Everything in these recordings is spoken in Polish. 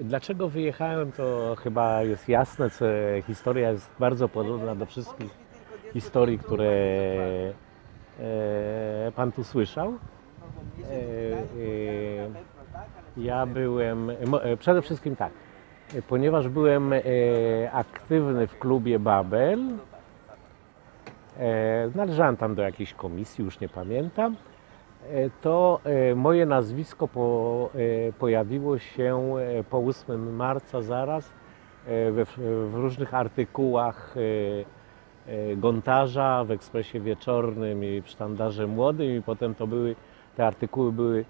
Dlaczego wyjechałem, to chyba jest jasne, co historia jest bardzo podobna do wszystkich historii, które Pan tu słyszał. Ja byłem, przede wszystkim tak, ponieważ byłem aktywny w klubie Babel, należałem tam do jakiejś komisji, już nie pamiętam, to moje nazwisko pojawiło się po 8 marca zaraz w różnych artykułach Gontarza, w Ekspresie Wieczornym i w Sztandarze Młodym i potem te artykuły były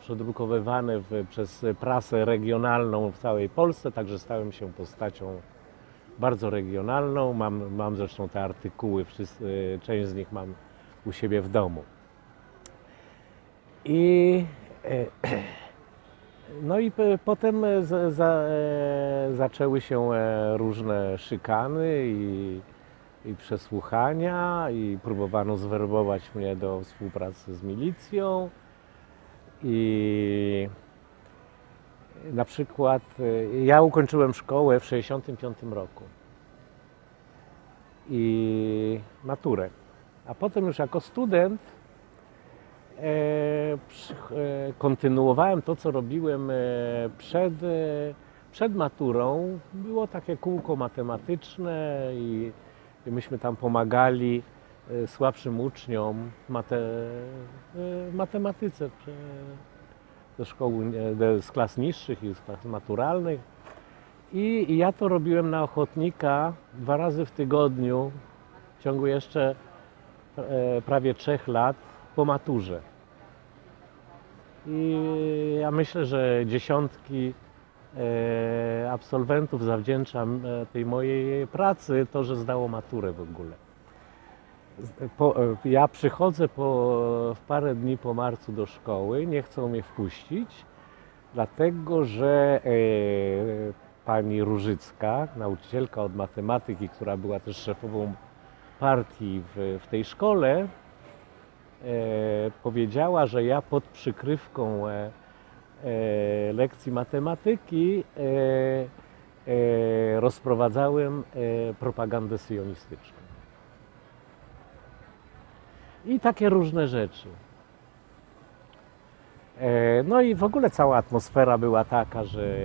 przedrukowywane przez prasę regionalną w całej Polsce, także stałem się postacią bardzo regionalną. Mam zresztą te artykuły, część z nich mam u siebie w domu. I no i potem zaczęły się różne szykany i przesłuchania i próbowano zwerbować mnie do współpracy z milicją i na przykład ja ukończyłem szkołę w 1965 roku i maturę, a potem już jako student kontynuowałem to, co robiłem przed maturą. Było takie kółko matematyczne i myśmy tam pomagali słabszym uczniom w matematyce ze szkoły, z klas niższych i z klas maturalnych. I ja to robiłem na ochotnika 2 razy w tygodniu w ciągu jeszcze prawie 3 lat po maturze. I ja myślę, że dziesiątki absolwentów zawdzięczam tej mojej pracy to, że zdało maturę w ogóle. Ja przychodzę w parę dni po marcu do szkoły, nie chcą mnie wpuścić, dlatego że pani Różycka, nauczycielka od matematyki, która była też szefową partii w tej szkole, powiedziała, że ja pod przykrywką lekcji matematyki rozprowadzałem propagandę syjonistyczną. I takie różne rzeczy. No i w ogóle cała atmosfera była taka, że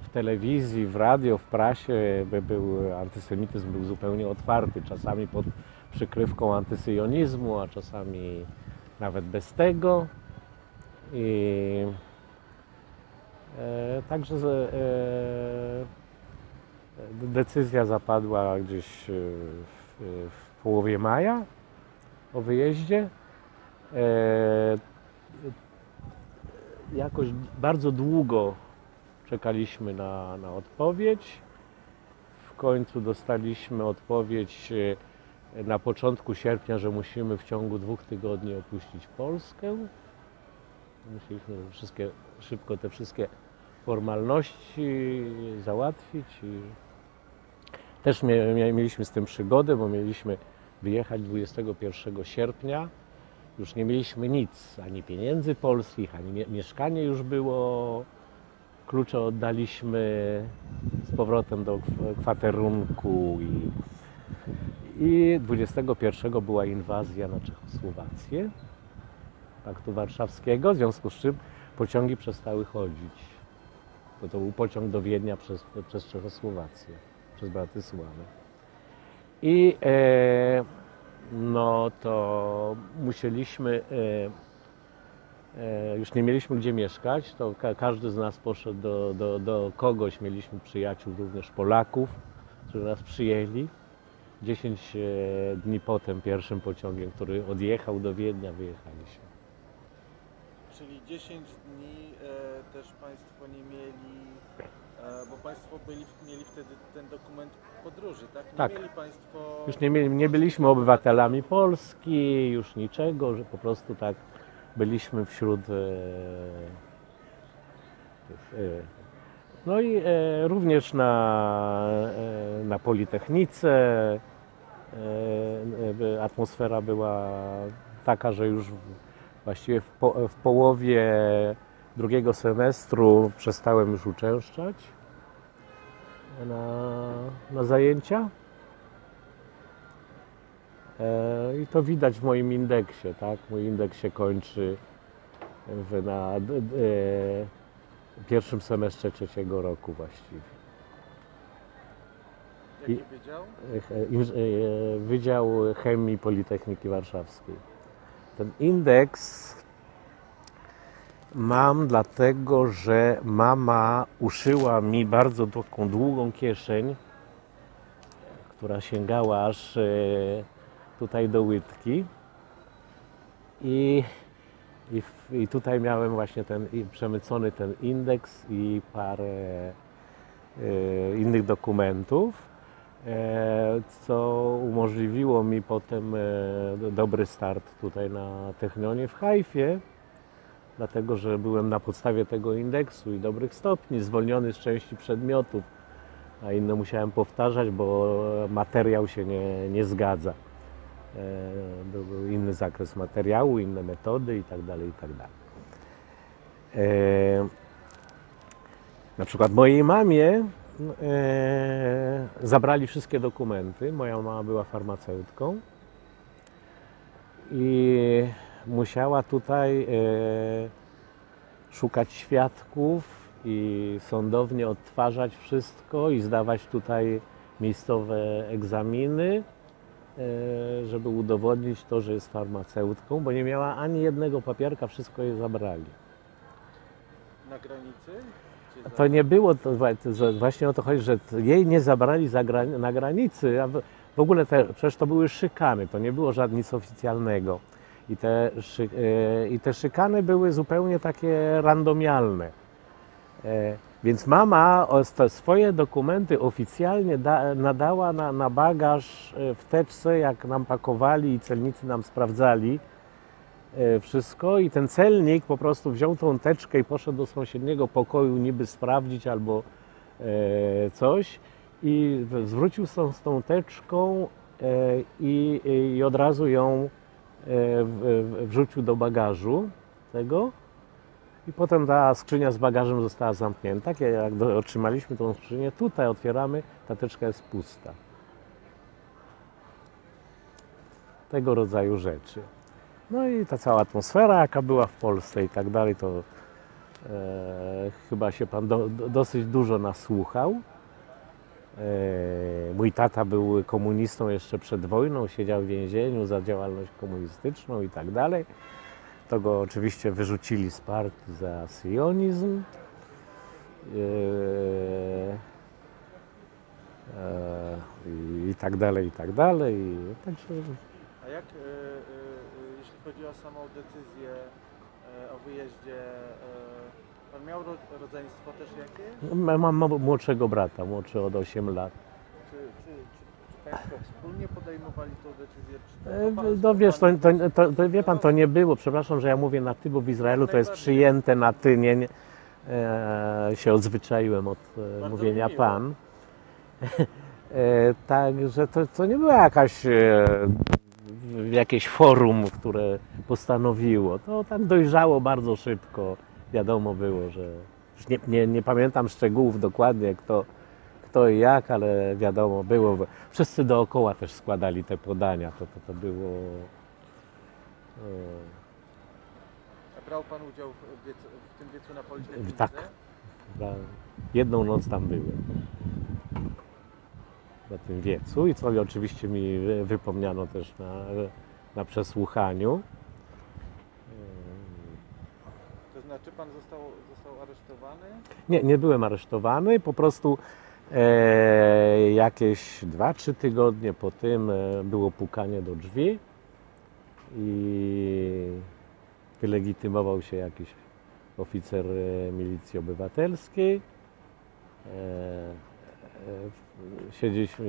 w telewizji, w radio, w prasie antysemityzm był zupełnie otwarty, czasami pod przykrywką antysyjonizmu, a czasami nawet bez tego. I także decyzja zapadła gdzieś w połowie maja o wyjeździe. Jakoś bardzo długo czekaliśmy na odpowiedź. W końcu dostaliśmy odpowiedź na początku sierpnia, że musimy w ciągu 2 tygodni opuścić Polskę. Musieliśmy szybko te wszystkie formalności załatwić. I też mieliśmy z tym przygodę, bo mieliśmy wyjechać 21 sierpnia. Już nie mieliśmy nic, ani pieniędzy polskich, ani mieszkanie już było. Klucze oddaliśmy z powrotem do kwaterunku i 21 była inwazja na Czechosłowację, Paktu Warszawskiego, w związku z czym pociągi przestały chodzić. To był pociąg do Wiednia przez Czechosłowację, przez Bratysławę. I no to musieliśmy, już nie mieliśmy gdzie mieszkać, to każdy z nas poszedł do kogoś, mieliśmy przyjaciół, również Polaków, którzy nas przyjęli. 10 dni potem pierwszym pociągiem, który odjechał do Wiednia, wyjechaliśmy. Czyli 10 dni też Państwo nie mieli, bo Państwo mieli wtedy ten dokument podróży, tak? Nie Tak. mieli Państwo... Już nie byliśmy obywatelami Polski, już niczego, że po prostu tak byliśmy wśród no i również na Politechnice atmosfera była taka, że już Właściwie w połowie drugiego semestru przestałem już uczęszczać na zajęcia. I to widać w moim indeksie, tak? Mój indeks się kończy na pierwszym semestrze trzeciego roku właściwie. Jaki wydział? Wydział Chemii Politechniki Warszawskiej. Ten indeks mam dlatego, że mama uszyła mi bardzo taką długą kieszeń, która sięgała aż tutaj do łydki. I tutaj miałem właśnie przemycony ten indeks i parę innych dokumentów, co umożliwiło mi potem dobry start tutaj na Technionie w Haifie, dlatego że byłem na podstawie tego indeksu i dobrych stopni zwolniony z części przedmiotów, a inne musiałem powtarzać, bo materiał się nie zgadza. Był inny zakres materiału, inne metody itd. Na przykład mojej mamie zabrali wszystkie dokumenty. Moja mama była farmaceutką i musiała tutaj szukać świadków i sądownie odtwarzać wszystko i zdawać tutaj miejscowe egzaminy, żeby udowodnić to, że jest farmaceutką, bo nie miała ani jednego papierka, wszystko jej zabrali. Na granicy? To nie było, właśnie o to chodzi, że jej nie zabrali na granicy, a w ogóle przecież to były szykany, to nie było nic oficjalnego. I te szykany były zupełnie takie randomialne. Więc mama swoje dokumenty oficjalnie nadała na bagaż w teczce, jak nam pakowali i celnicy nam sprawdzali wszystko. I ten celnik po prostu wziął tą teczkę i poszedł do sąsiedniego pokoju niby sprawdzić albo coś. I zwrócił z tą teczką i od razu ją wrzucił do bagażu tego. I potem ta skrzynia z bagażem została zamknięta. Jak otrzymaliśmy tą skrzynię, tutaj otwieramy, ta teczka jest pusta. Tego rodzaju rzeczy. No i ta cała atmosfera, jaka była w Polsce i tak dalej, to chyba się pan dosyć dużo nasłuchał. Mój tata był komunistą jeszcze przed wojną, siedział w więzieniu za działalność komunistyczną i tak dalej. To go oczywiście wyrzucili z partii za sionizm. I tak dalej, i tak dalej. Także... A jak, jeśli chodzi o samą decyzję o wyjeździe, pan miał rodzeństwo też jakieś? Mam młodszego brata, młodszy od 8 lat. Czy Państwo wspólnie podejmowali tę decyzję? No wiesz, wie pan, to nie było, przepraszam, że ja mówię na ty, bo w Izraelu to jest przyjęte na ty, się odzwyczaiłem od mówienia pan. Także to nie była jakieś forum, które postanowiło. To tak dojrzało bardzo szybko. Wiadomo było, że nie pamiętam szczegółów dokładnie, kto i jak, ale wiadomo było. Wszyscy dookoła też składali te podania. To było... A brał pan udział w tym wiecu na Politechnice? Tak. Jedną noc tam byłem. Na tym wiecu i co oczywiście mi wypomniano też na przesłuchaniu. To znaczy pan został aresztowany? Nie byłem aresztowany, po prostu jakieś 2-3 tygodnie po tym było pukanie do drzwi i wylegitymował się jakiś oficer milicji obywatelskiej. Siedzieliśmy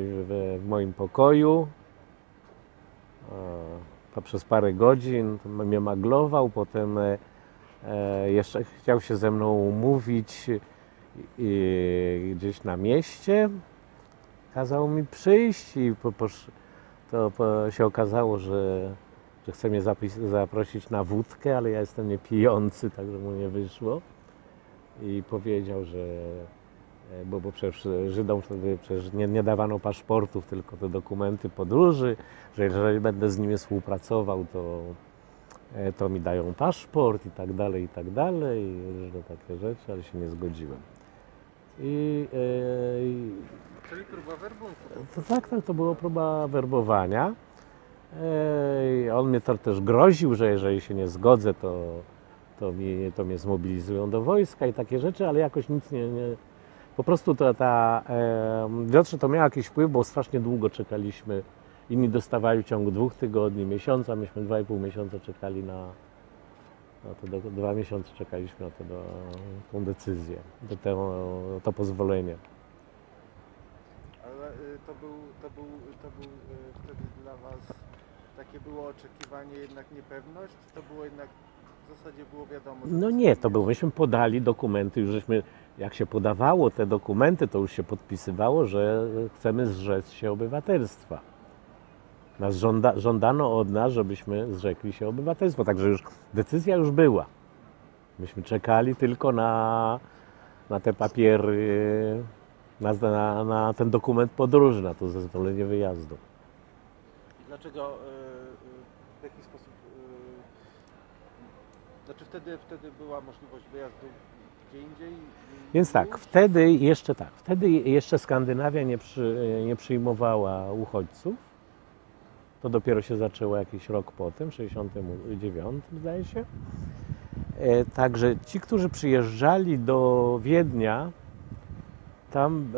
w moim pokoju, przez parę godzin mnie maglował, potem jeszcze chciał się ze mną umówić gdzieś na mieście, kazał mi przyjść i to się okazało, że chce mnie zaprosić na wódkę, ale ja jestem niepijący, także mu nie wyszło. I powiedział, że bo przecież Żydom wtedy przecież nie dawano paszportów, tylko te dokumenty podróży, że jeżeli będę z nimi współpracował, to mi dają paszport i tak dalej, i różne takie rzeczy, ale się nie zgodziłem. Czyli próba werbunku. Tak, to była próba werbowania. On mnie też groził, że jeżeli się nie zgodzę, to mnie zmobilizują do wojska i takie rzeczy, ale jakoś nic nie po prostu widocznie to miało jakiś wpływ, bo strasznie długo czekaliśmy. Inni dostawali w ciągu 2 tygodni, miesiąca, myśmy 2,5 miesiąca czekali na to, 2 miesiące czekaliśmy na tą decyzję, to pozwolenie. Ale to był wtedy dla Was takie było oczekiwanie, jednak niepewność? To było jednak w zasadzie było wiadomo? No nie, to było, myśmy podali dokumenty, już jak się podawało te dokumenty, to już się podpisywało, że chcemy zrzec się obywatelstwa. Żądano od nas, żebyśmy zrzekli się obywatelstwa, także już decyzja już była. Myśmy czekali tylko na te papiery, na ten dokument podróży, na to zezwolenie wyjazdu. Dlaczego, w jaki sposób, znaczy wtedy była możliwość wyjazdu gdzie indziej? Więc tak, wtedy jeszcze Skandynawia nie przyjmowała uchodźców. To dopiero się zaczęło jakiś rok potem, w 1969 zdaje się. Także ci, którzy przyjeżdżali do Wiednia, tam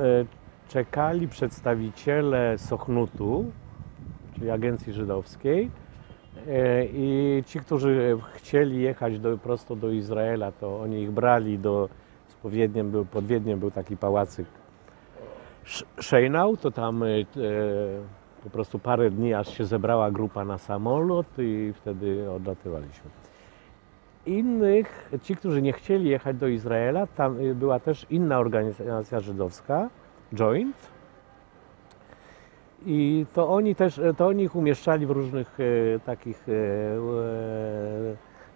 czekali przedstawiciele Sochnutu, czyli agencji żydowskiej, i ci, którzy chcieli jechać prosto do Izraela, to oni ich brali pod Wiedniem był taki pałacyk Szejnał, to tam po prostu parę dni, aż się zebrała grupa na samolot i wtedy odlatywaliśmy. Ci, którzy nie chcieli jechać do Izraela, tam była też inna organizacja żydowska, Joint. I to oni ich umieszczali w różnych takich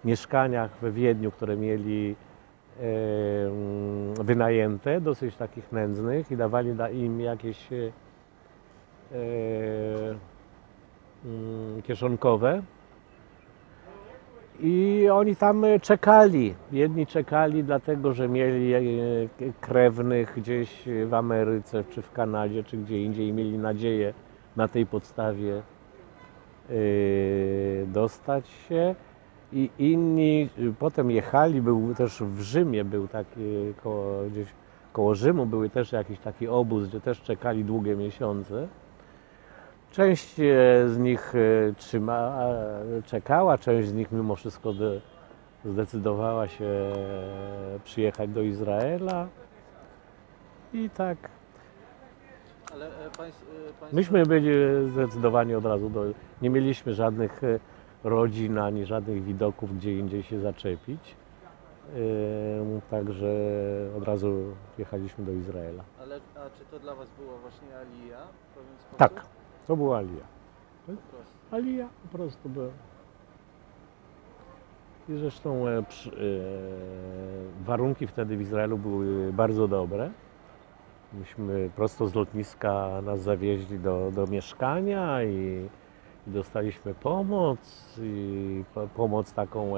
mieszkaniach we Wiedniu, które mieli wynajęte, dosyć takich nędznych i dawali im jakieś kieszonkowe. I oni tam czekali. Jedni czekali dlatego, że mieli krewnych gdzieś w Ameryce, czy w Kanadzie, czy gdzie indziej i mieli nadzieję na tej podstawie dostać się. I inni potem jechali, był też w Rzymie, był taki gdzieś koło Rzymu, były też jakiś taki obóz, gdzie też czekali długie miesiące. Część z nich czekała, część z nich mimo wszystko zdecydowała się przyjechać do Izraela i tak. Ale Myśmy byli zdecydowani od razu, nie mieliśmy żadnych rodzin ani żadnych widoków, gdzie indziej się zaczepić. Także od razu jechaliśmy do Izraela. A czy to dla Was była właśnie alija w pewien sposób? Tak, to była alija. Po prostu. Alija po prostu była. I zresztą warunki wtedy w Izraelu były bardzo dobre. Myśmy prosto z lotniska nas zawieźli do mieszkania i dostaliśmy pomoc. I pomoc taką,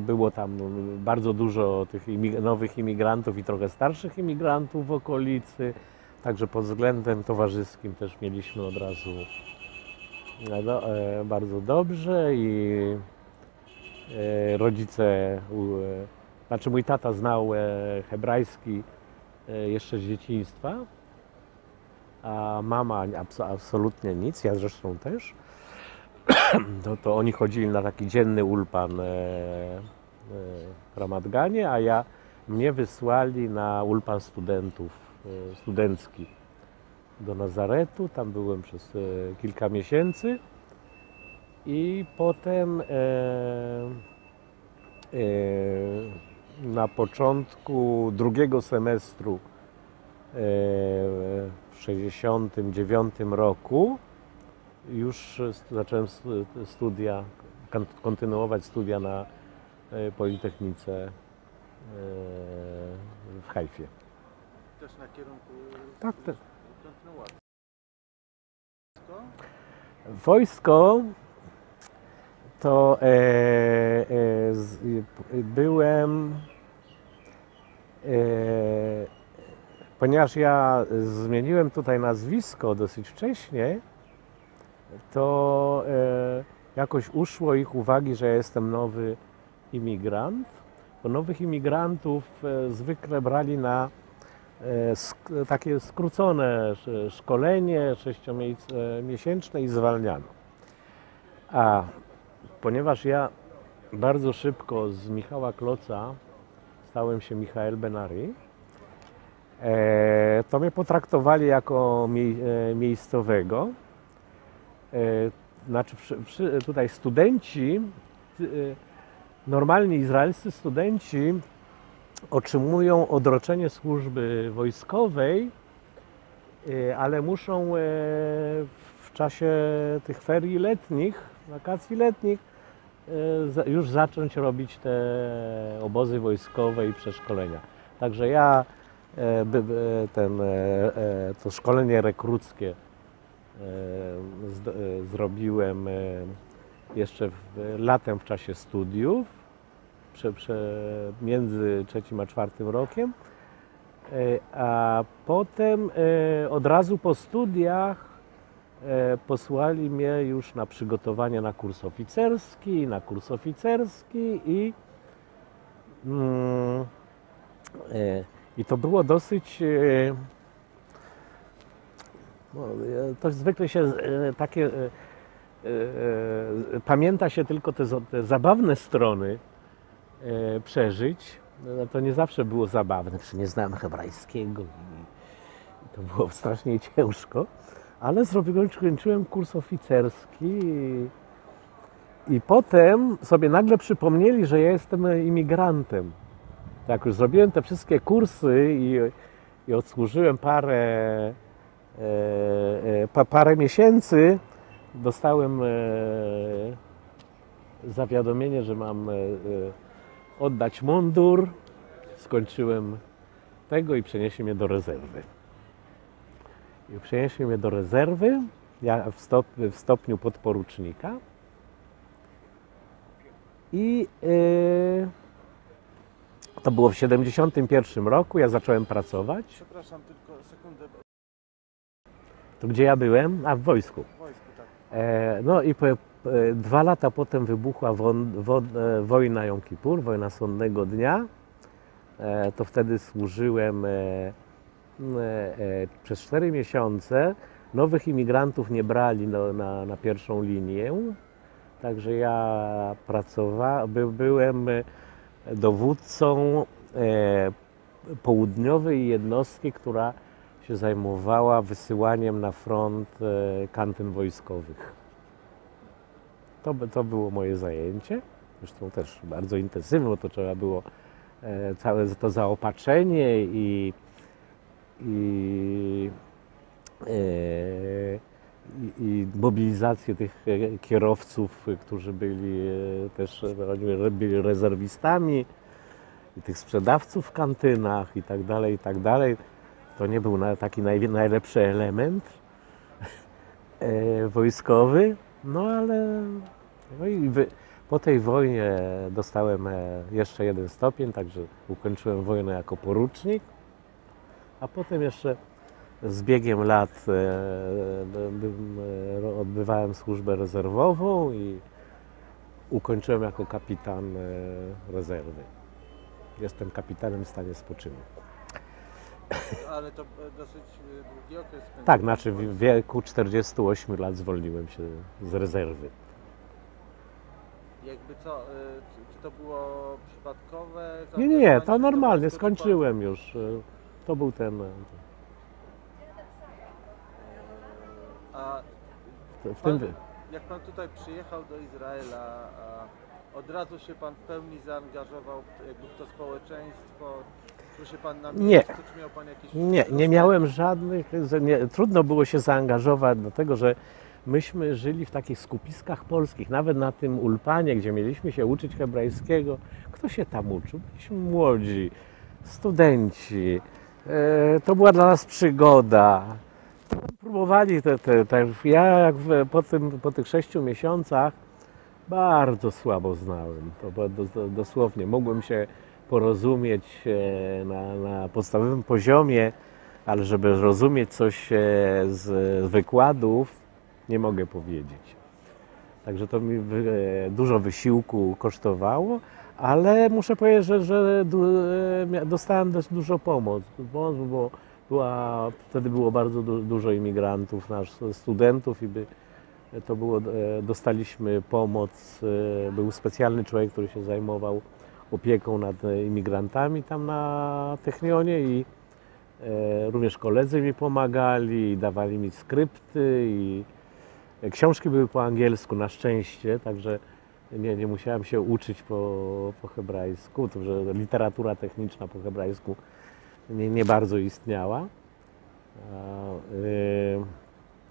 było tam bardzo dużo tych nowych imigrantów i trochę starszych imigrantów w okolicy. Także pod względem towarzyskim też mieliśmy od razu bardzo dobrze i rodzice, znaczy mój tata znał hebrajski jeszcze z dzieciństwa, a mama absolutnie nic, ja zresztą też. To oni chodzili na taki dzienny ulpan w Ramat Ganie, a mnie wysłali na ulpan studencki do Nazaretu. Tam byłem przez kilka miesięcy i potem na początku drugiego semestru w 1969 roku już zacząłem studia, kontynuować studia na Politechnice w Hajfie. Też na kierunku Tak, tak. kontynuacji. Wojsko to byłem, ponieważ ja zmieniłem tutaj nazwisko dosyć wcześnie, to jakoś uszło ich uwagi, że ja jestem nowy imigrant. Bo nowych imigrantów zwykle brali na takie skrócone szkolenie 6-miesięczne i zwalniano. A ponieważ ja bardzo szybko z Michała Kloca stałem się Michael Benari, to mnie potraktowali jako miejscowego. Znaczy tutaj studenci, normalni izraelscy studenci otrzymują odroczenie służby wojskowej, ale muszą w czasie tych ferii letnich, wakacji letnich już zacząć robić te obozy wojskowe i przeszkolenia. Także ja to szkolenie rekruckie zrobiłem jeszcze latem w czasie studiów, między 3. a 4. rokiem, a potem od razu po studiach posłali mnie już na przygotowanie na kurs oficerski i to było dosyć, to zwykle się takie, pamięta się tylko te zabawne strony przeżyć. No to nie zawsze było zabawne, przecież nie znałem hebrajskiego i to było strasznie ciężko, ale skończyłem kurs oficerski i potem sobie nagle przypomnieli, że ja jestem imigrantem. Jak już zrobiłem te wszystkie kursy i odsłużyłem parę miesięcy, dostałem zawiadomienie, że mam oddać mundur, skończyłem tego i przenieśli mnie do rezerwy. Ja w stopniu podporucznika. I to było w 1971 roku, ja zacząłem pracować. Przepraszam, tylko sekundę. To gdzie ja byłem? A w wojsku. W wojsku, tak. No i 2 lata potem wybuchła wojna Jom Kippur, wojna sądnego dnia. To wtedy służyłem przez 4 miesiące. Nowych imigrantów nie brali na pierwszą linię. Także ja byłem dowódcą południowej jednostki, która się zajmowała wysyłaniem na front kantyn wojskowych. To było moje zajęcie, zresztą też bardzo intensywne, bo to trzeba było całe to zaopatrzenie i mobilizację tych kierowców, którzy byli też byli rezerwistami, i tych sprzedawców w kantynach i tak dalej. To nie był taki najlepszy element wojskowy, no ale po tej wojnie dostałem jeszcze 1 stopień, także ukończyłem wojnę jako porucznik, a potem jeszcze z biegiem lat odbywałem służbę rezerwową i ukończyłem jako kapitan rezerwy. Jestem kapitanem w stanie spoczynku. Ale to dosyć długi okres. Tak, znaczy w wieku 48 lat zwolniłem się z rezerwy. Jakby co, czy to było przypadkowe? Nie, to normalnie, skończyłem już. To był ten... A w tym... jak pan tutaj przyjechał do Izraela, od razu się pan w pełni zaangażował w to społeczeństwo? Czuł się pan na miejscu, czy miał pan jakieś... Nie miałem żadnych... Trudno było się zaangażować, dlatego że myśmy żyli w takich skupiskach polskich, nawet na tym Ulpanie, gdzie mieliśmy się uczyć hebrajskiego. Kto się tam uczył? Byliśmy młodzi, studenci. To była dla nas przygoda. Próbowali ja jak po tych 6 miesiącach bardzo słabo znałem. To było dosłownie. Mogłem się porozumieć na podstawowym poziomie, ale żeby rozumieć coś z wykładów, nie mogę powiedzieć. Także to mi dużo wysiłku kosztowało, ale muszę powiedzieć, że dostałem dość dużo pomocy, bo wtedy było bardzo dużo imigrantów, studentów i dostaliśmy pomoc. Był specjalny człowiek, który się zajmował opieką nad imigrantami tam na Technionie i również koledzy mi pomagali, dawali mi skrypty i książki były po angielsku na szczęście, także nie musiałem się uczyć po hebrajsku, to że literatura techniczna po hebrajsku nie bardzo istniała.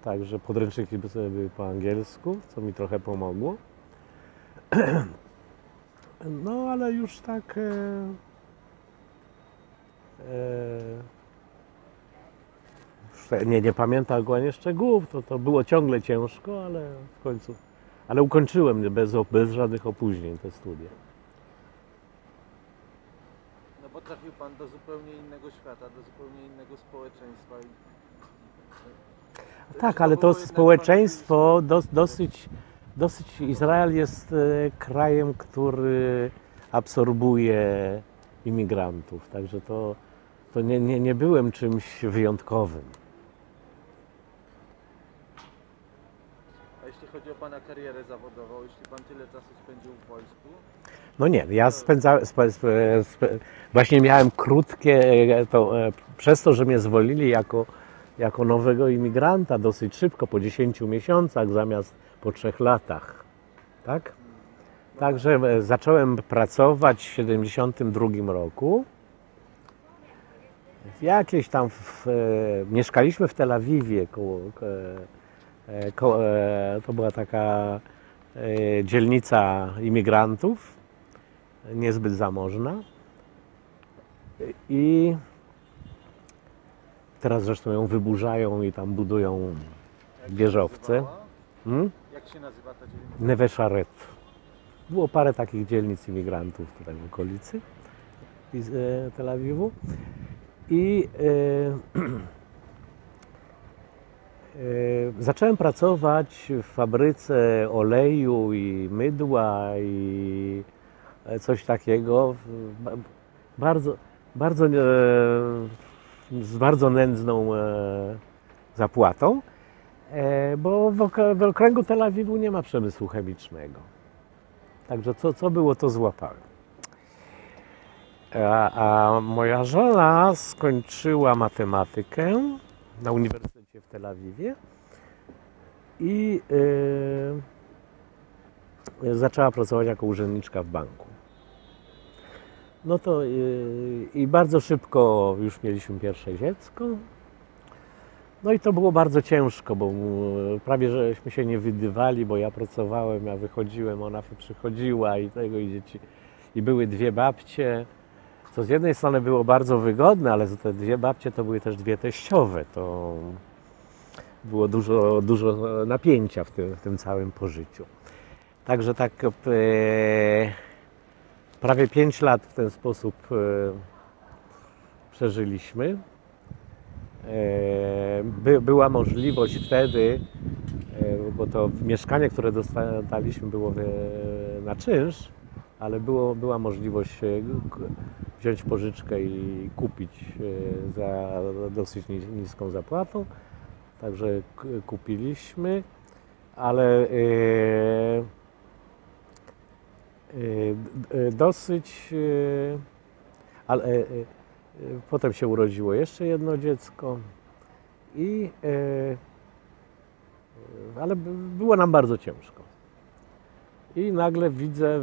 Także podręczniki były po angielsku, co mi trochę pomogło. No ale już tak nie pamiętam dokładnie szczegółów, to było ciągle ciężko, ale w końcu. Ale ukończyłem bez żadnych opóźnień te studia. No bo trafił Pan do zupełnie innego świata, do zupełnie innego społeczeństwa. Tak, ale to społeczeństwo dosyć Izrael jest krajem, który absorbuje imigrantów, także to nie byłem czymś wyjątkowym. A jeśli chodzi o Pana karierę zawodową, jeśli Pan tyle czasu spędził w wojsku? No nie, ja właśnie miałem krótkie, przez to, że mnie zwolnili jako nowego imigranta dosyć szybko, po 10 miesiącach zamiast po 3 latach, tak? Także zacząłem pracować w 1972 roku. Jakieś tam mieszkaliśmy w Tel Awiwie, to była taka dzielnica imigrantów, niezbyt zamożna. I teraz zresztą ją wyburzają i tam budują wieżowce. Jak się nazywa ta dzielnica? Neve Sharet. Było parę takich dzielnic imigrantów tutaj w okolicy Tel Awiwu. I zacząłem pracować w fabryce oleju i mydła i coś takiego. Z bardzo nędzną zapłatą, bo w okręgu Tel Awiwu nie ma przemysłu chemicznego. Także co było, to złapałem. A moja żona skończyła matematykę na Uniwersytecie w Tel Awiwie i zaczęła pracować jako urzędniczka w banku. No to i bardzo szybko już mieliśmy pierwsze dziecko. No i to było bardzo ciężko, bo prawie żeśmy się nie widywali, bo ja pracowałem, ja wychodziłem, ona przychodziła i dzieci. I były 2 babcie, co z jednej strony było bardzo wygodne, ale te 2 babcie to były też 2 teściowe. To było dużo napięcia w tym całym pożyciu. Także tak prawie 5 lat w ten sposób przeżyliśmy. Była możliwość wtedy, bo to mieszkanie, które dostaliśmy, było na czynsz, ale była możliwość wziąć pożyczkę i kupić za dosyć niską zapłatą. Także kupiliśmy, ale dosyć. Potem się urodziło jeszcze jedno dziecko, ale było nam bardzo ciężko. I nagle widzę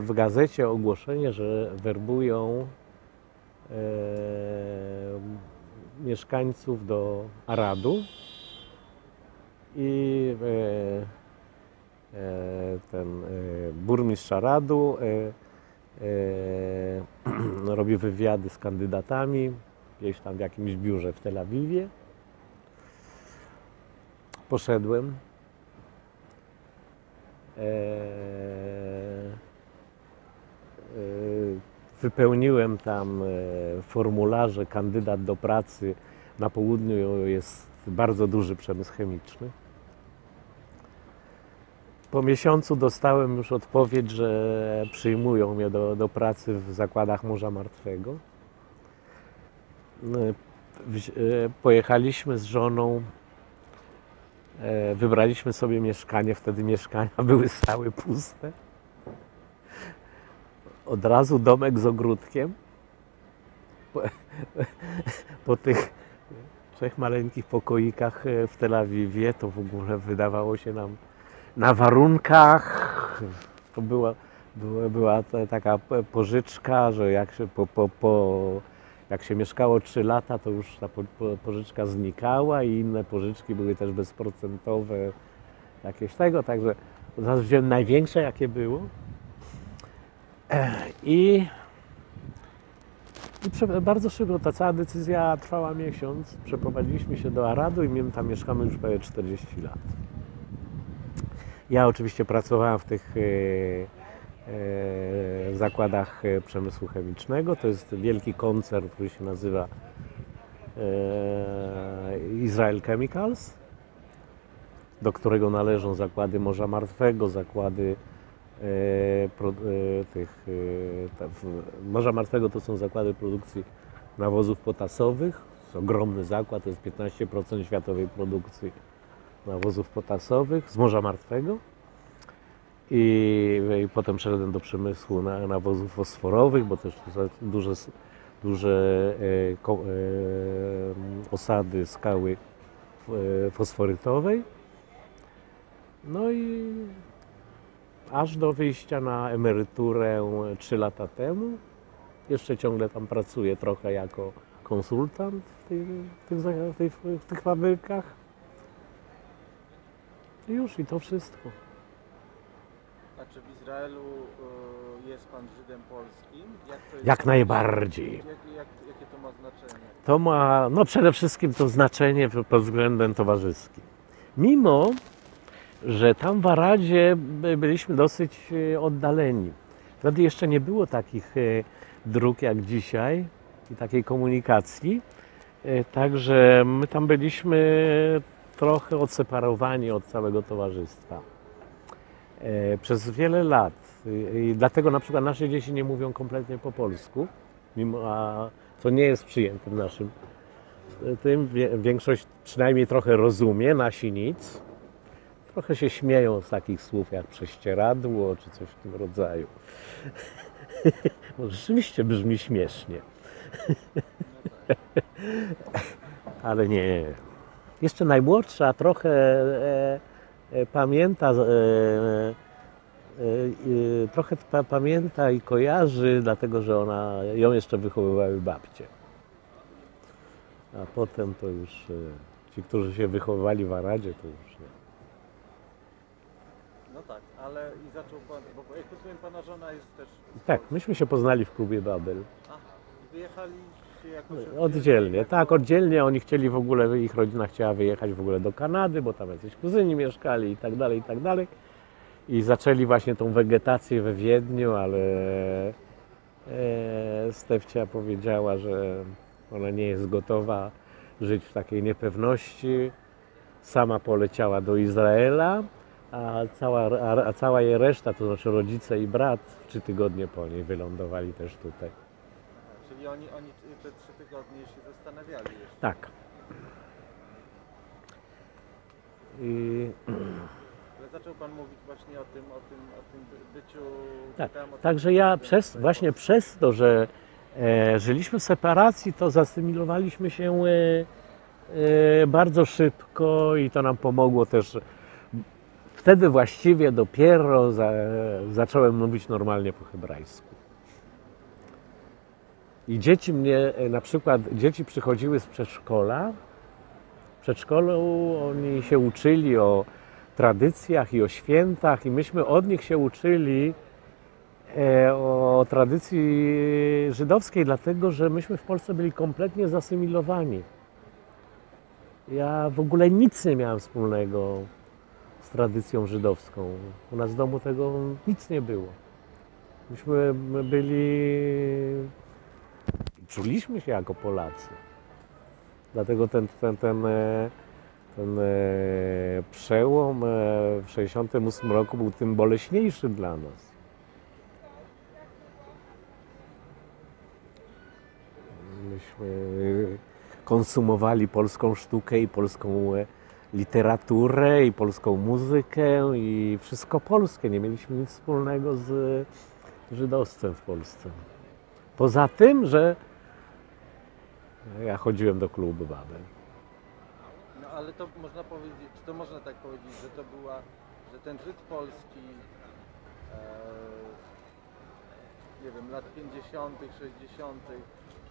w gazecie ogłoszenie, że werbują mieszkańców do Aradu i ten burmistrz Aradu robi wywiady z kandydatami gdzieś tam w jakimś biurze w Tel Awiwie. Poszedłem. Wypełniłem tam formularze, kandydat do pracy. Na południu jest bardzo duży przemysł chemiczny. Po miesiącu dostałem już odpowiedź, że przyjmują mnie do pracy w zakładach Morza Martwego. Pojechaliśmy z żoną, wybraliśmy sobie mieszkanie, wtedy mieszkania były stałe puste. Od razu domek z ogródkiem. Po tych 3 maleńkich pokoikach w Tel Awiwie to w ogóle wydawało się nam na warunkach. To była taka pożyczka, że jak się mieszkało 3 lata, to już ta pożyczka znikała i inne pożyczki były też bezprocentowe, jakieś tego, także od razu wziąłem największe, jakie było. I bardzo szybko ta cała decyzja trwała miesiąc. Przeprowadziliśmy się do Aradu i my tam mieszkamy już prawie 40 lat. Ja oczywiście pracowałem w tych zakładach przemysłu chemicznego. To jest wielki koncern, który się nazywa Israel Chemicals, do którego należą zakłady Morza Martwego, zakłady Morza Martwego to są zakłady produkcji nawozów potasowych. To jest ogromny zakład, to jest 15% światowej produkcji nawozów potasowych z Morza Martwego. I potem przeszedłem do przemysłu nawozów fosforowych, bo też duże osady skały fosforytowej. No i aż do wyjścia na emeryturę 3 lata temu. Jeszcze ciągle tam pracuję trochę jako konsultant w tych fabrykach. I już i to wszystko. A czy w Izraelu jest Pan Żydem polskim? Jak najbardziej. Jakie to ma znaczenie? To ma przede wszystkim to znaczenie pod względem towarzyskim. Mimo że tam w Aradzie byliśmy dosyć oddaleni. Wtedy jeszcze nie było takich dróg jak dzisiaj i takiej komunikacji. Także my tam byliśmy trochę odseparowani od całego towarzystwa. Przez wiele lat. I dlatego na przykład nasze dzieci nie mówią kompletnie po polsku, a to nie jest przyjęte w naszym tym. Większość przynajmniej trochę rozumie, nasi nic. Trochę się śmieją z takich słów jak prześcieradło czy coś w tym rodzaju. Bo rzeczywiście brzmi śmiesznie. Ale nie. Jeszcze najmłodsza trochę pamięta, pamięta i kojarzy, dlatego że ją jeszcze wychowywały babcie. A potem to już ci, którzy się wychowywali w Aradzie, to już nie. No tak, ale i zaczął Pan, bo jak rozumiem, Pana żona jest też... Tak, myśmy się poznali w klubie Babel. Aha, i wyjechaliście jakoś... Oddzielnie, tak, oddzielnie. Oni chcieli w ogóle, ich rodzina chciała wyjechać w ogóle do Kanady, bo tam jacyś kuzyni mieszkali i tak dalej, i tak dalej. I zaczęli właśnie tą wegetację we Wiedniu, ale Stefcia powiedziała, że ona nie jest gotowa żyć w takiej niepewności. Sama poleciała do Izraela, a cała jej reszta, to znaczy rodzice i brat, 3 tygodnie po niej wylądowali też tutaj. Czyli oni te 3 tygodnie się zastanawiali jeszcze. Tak. Ale zaczął Pan mówić właśnie o tym byciu... Tak. tam, o tym Także ja byciu właśnie przez to, że żyliśmy w separacji, to zasymilowaliśmy się bardzo szybko i to nam pomogło też. Wtedy właściwie dopiero zacząłem mówić normalnie po hebrajsku. I dzieci przychodziły z przedszkola przedszkolu oni się uczyli o tradycjach i o świętach i myśmy od nich się uczyli o tradycji żydowskiej, dlatego że myśmy w Polsce byli kompletnie zasymilowani. Ja w ogóle nic nie miałem wspólnego z tradycją żydowską. U nas w domu tego nic nie było. Myśmy czuliśmy się jako Polacy. Dlatego ten przełom w 1968 roku był tym boleśniejszy dla nas. Myśmy konsumowali polską sztukę i polską literaturę i polską muzykę i wszystko polskie. Nie mieliśmy nic wspólnego z żydostwem w Polsce. Poza tym, że ja chodziłem do klubu Babel. No ale to można powiedzieć, czy to można tak powiedzieć, że to była, że ten Żyd polski, nie wiem, lat 50., 60.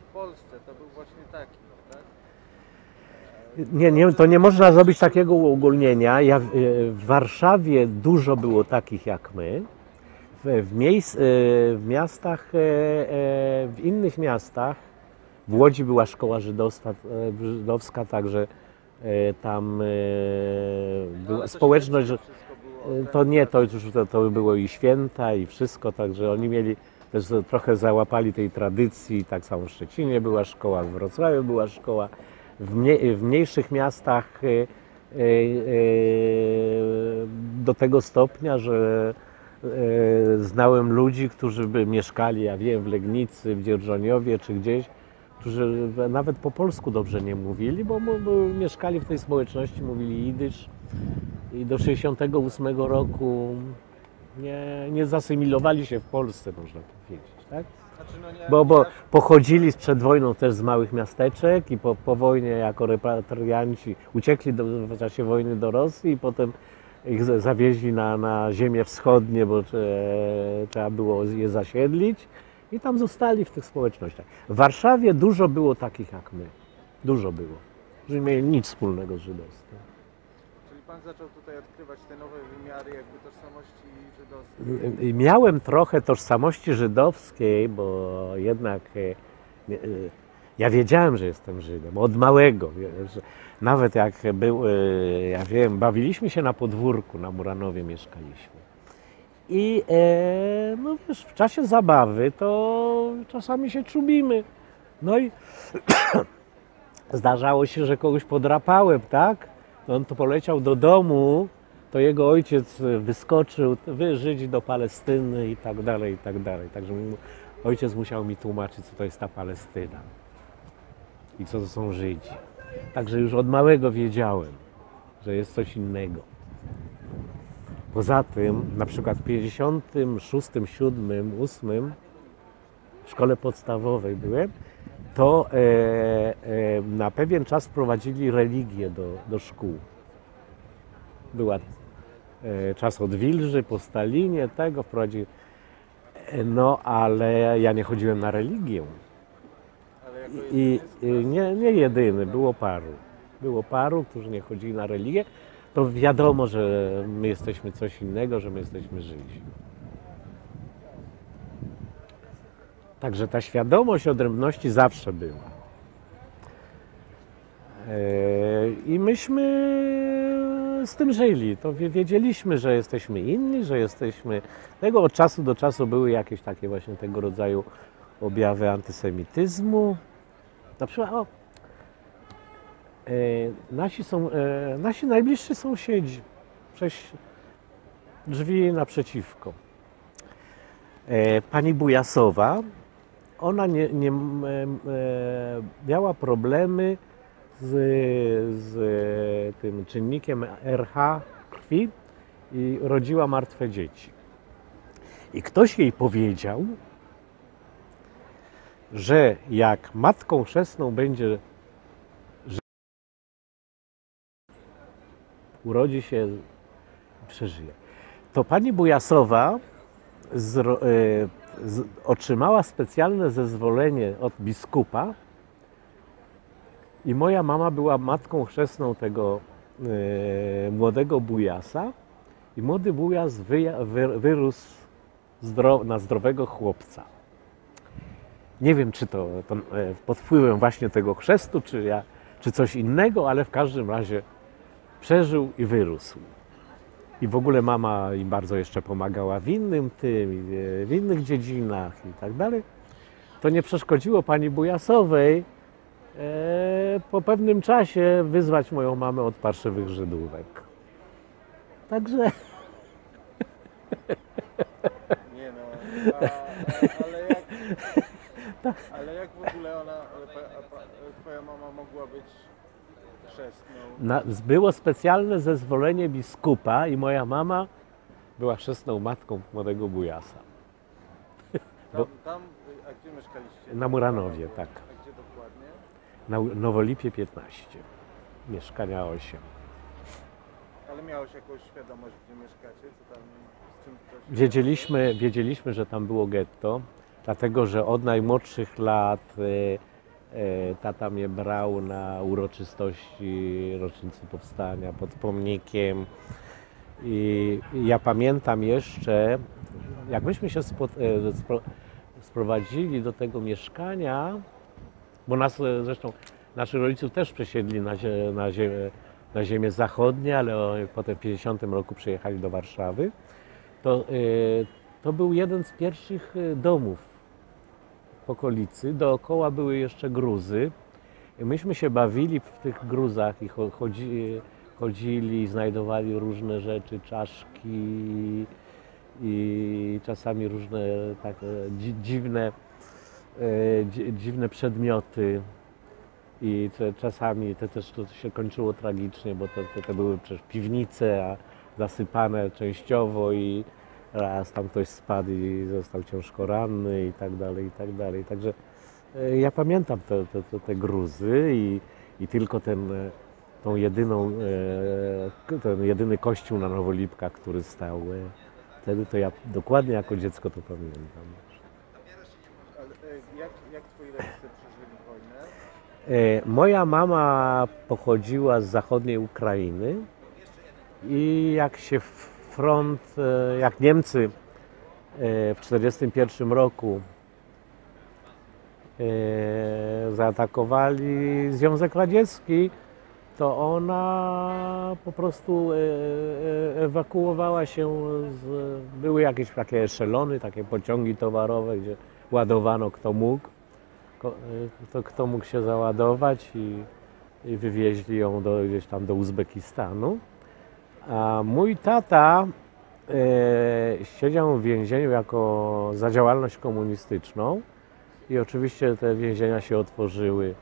w Polsce to był właśnie taki, tak? Nie, to nie można zrobić takiego uogólnienia. W Warszawie dużo było takich jak my. W miastach, w innych miastach, w Łodzi była szkoła żydowska, także tam była społeczność, że to nie, to było i święta i wszystko, także oni mieli, też trochę załapali tej tradycji, tak samo w Szczecinie była szkoła, w Wrocławiu była szkoła, w mniejszych miastach do tego stopnia, że znałem ludzi, którzy by mieszkali, ja wiem, w Legnicy, w Dzierżoniowie czy gdzieś, którzy nawet po polsku dobrze nie mówili, bo mieszkali w tej społeczności, mówili jidysz i do 1968 roku nie zasymilowali się w Polsce, można powiedzieć, tak? Bo pochodzili przed wojną też z małych miasteczek i po wojnie jako repatrianci uciekli w czasie wojny do Rosji i potem ich zawieźli na ziemię wschodnie, bo trzeba było je zasiedlić i tam zostali w tych społecznościach. W Warszawie dużo było takich jak my. Dużo było. Że nie mieli nic wspólnego z żydostwem. Czyli pan zaczął tutaj odkrywać te nowe wymiary jakby tożsamości żydowskiej? Miałem trochę tożsamości żydowskiej, bo jednak ja wiedziałem, że jestem Żydem od małego. Nawet jak ja wiem, bawiliśmy się na podwórku, na Muranowie mieszkaliśmy. I no wiesz, w czasie zabawy to czasami się czubimy. No i zdarzało się, że kogoś podrapałem, tak? No on to poleciał do domu, to jego ojciec wyskoczył, wy Żydzi do Palestyny i tak dalej, i tak dalej. Także ojciec musiał mi tłumaczyć, co to jest ta Palestyna i co to są Żydzi. Także już od małego wiedziałem, że jest coś innego. Poza tym, na przykład w 56, 7, 8 w szkole podstawowej byłem, to na pewien czas wprowadzili religię do szkół. Była czas odwilży, po Stalinie, tego wprowadzili. No, ale ja nie chodziłem na religię. I nie jedyny, było paru. Było paru, którzy nie chodzili na religię. To wiadomo, że my jesteśmy coś innego, że my jesteśmy Żydzi. Także ta świadomość odrębności zawsze była. I myśmy z tym żyli. To wiedzieliśmy, że jesteśmy inni, że jesteśmy... Tego od czasu do czasu były jakieś takie właśnie tego rodzaju objawy antysemityzmu. Na przykład, nasi najbliżsi sąsiedzi, przez drzwi naprzeciwko. Pani Bujasowa, ona nie miała problemy z tym czynnikiem RH krwi i rodziła martwe dzieci. I ktoś jej powiedział, że jak matką chrzestną będzie, że urodzi się i przeżyje, to pani Bujasowa otrzymała specjalne zezwolenie od biskupa I moja mama była matką chrzestną tego młodego bujasa i młody bujas wyrósł na zdrowego chłopca. Nie wiem, czy to pod wpływem właśnie tego chrztu, czy coś innego, ale w każdym razie przeżył i wyrósł. I w ogóle mama im bardzo jeszcze pomagała w innych dziedzinach i tak dalej. To nie przeszkodziło pani Bujasowej po pewnym czasie wyzwać moją mamę od parszywych Żydówek. Także... Nie no, ale jak w ogóle twoja mama mogła być chrzestną? Było specjalne zezwolenie biskupa i moja mama była chrzestną matką młodego bujasa. A gdzie mieszkaliście? Na Muranowie, tak. A gdzie dokładnie? Na Nowolipie 15, mieszkania 8. Ale miałeś jakąś świadomość, gdzie mieszkacie? Co tam, z czym ktoś... Wiedzieliśmy, że tam było getto, dlatego że od najmłodszych lat tata mnie brał na uroczystości rocznicy powstania pod pomnikiem. I ja pamiętam jeszcze, jak myśmy się sprowadzili do tego mieszkania, bo nas zresztą, naszych rodziców też przesiedli na ziemię zachodnie, ale potem w 50 roku przyjechali do Warszawy, to był jeden z pierwszych domów w okolicy. Dookoła były jeszcze gruzy. I myśmy się bawili w tych gruzach i chodzili, znajdowali różne rzeczy, czaszki i czasami różne takie dziwne przedmioty. I czasami to się kończyło tragicznie, bo to były przecież piwnice zasypane częściowo i raz tam ktoś spadł i został ciężko ranny i tak dalej, i tak dalej. Także ja pamiętam te gruzy i tylko ten jedyny kościół na Nowolipkach, który stał. Wtedy to ja dokładnie jako dziecko to pamiętam. Ale jak twoi rodzice przeżyli wojnę? Moja mama pochodziła z zachodniej Ukrainy i jak Niemcy w 1941 roku zaatakowali Związek Radziecki, to ona po prostu ewakuowała się, były jakieś takie eszelony, takie pociągi towarowe, gdzie ładowano kto mógł. Kto mógł się załadować i wywieźli ją gdzieś tam do Uzbekistanu. A mój tata siedział w więzieniu za działalność komunistyczną i oczywiście te więzienia się otworzyły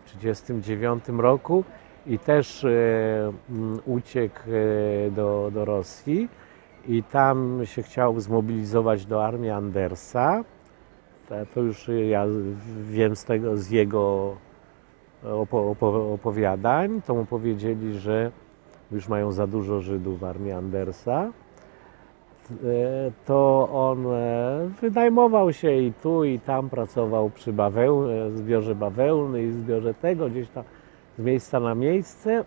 w 1939 roku i też uciekł do Rosji i tam się chciał zmobilizować do armii Andersa. To już ja wiem z jego opowiadań, to mu powiedzieli, że już mają za dużo Żydów w armii Andersa. To on wynajmował się i tu, i tam, pracował przy zbiorze bawełny i zbiorze tego, gdzieś tam z miejsca na miejsce,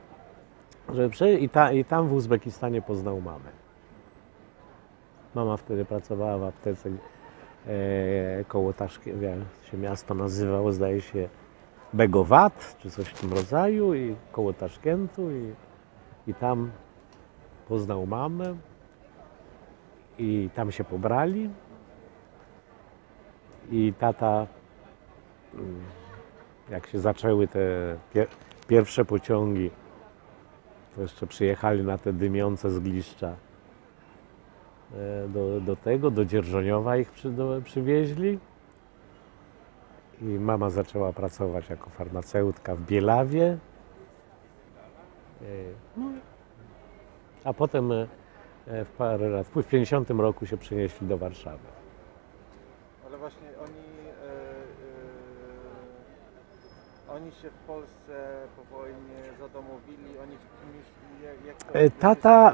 i tam w Uzbekistanie poznał mamę. Mama wtedy pracowała w aptece koło Taszkentu, jak się miasto nazywało, zdaje się Begowat, czy coś w tym rodzaju, i koło Taszkentu i tam poznał mamę i tam się pobrali i tata, jak się zaczęły te pierwsze pociągi, to jeszcze przyjechali na te dymiące zgliszcza do Dzierżoniowa ich przywieźli i mama zaczęła pracować jako farmaceutka w Bielawie. A potem w 50 roku się przenieśli do Warszawy. Ale właśnie oni się w Polsce po wojnie zadomowili, oni jak to... Tata,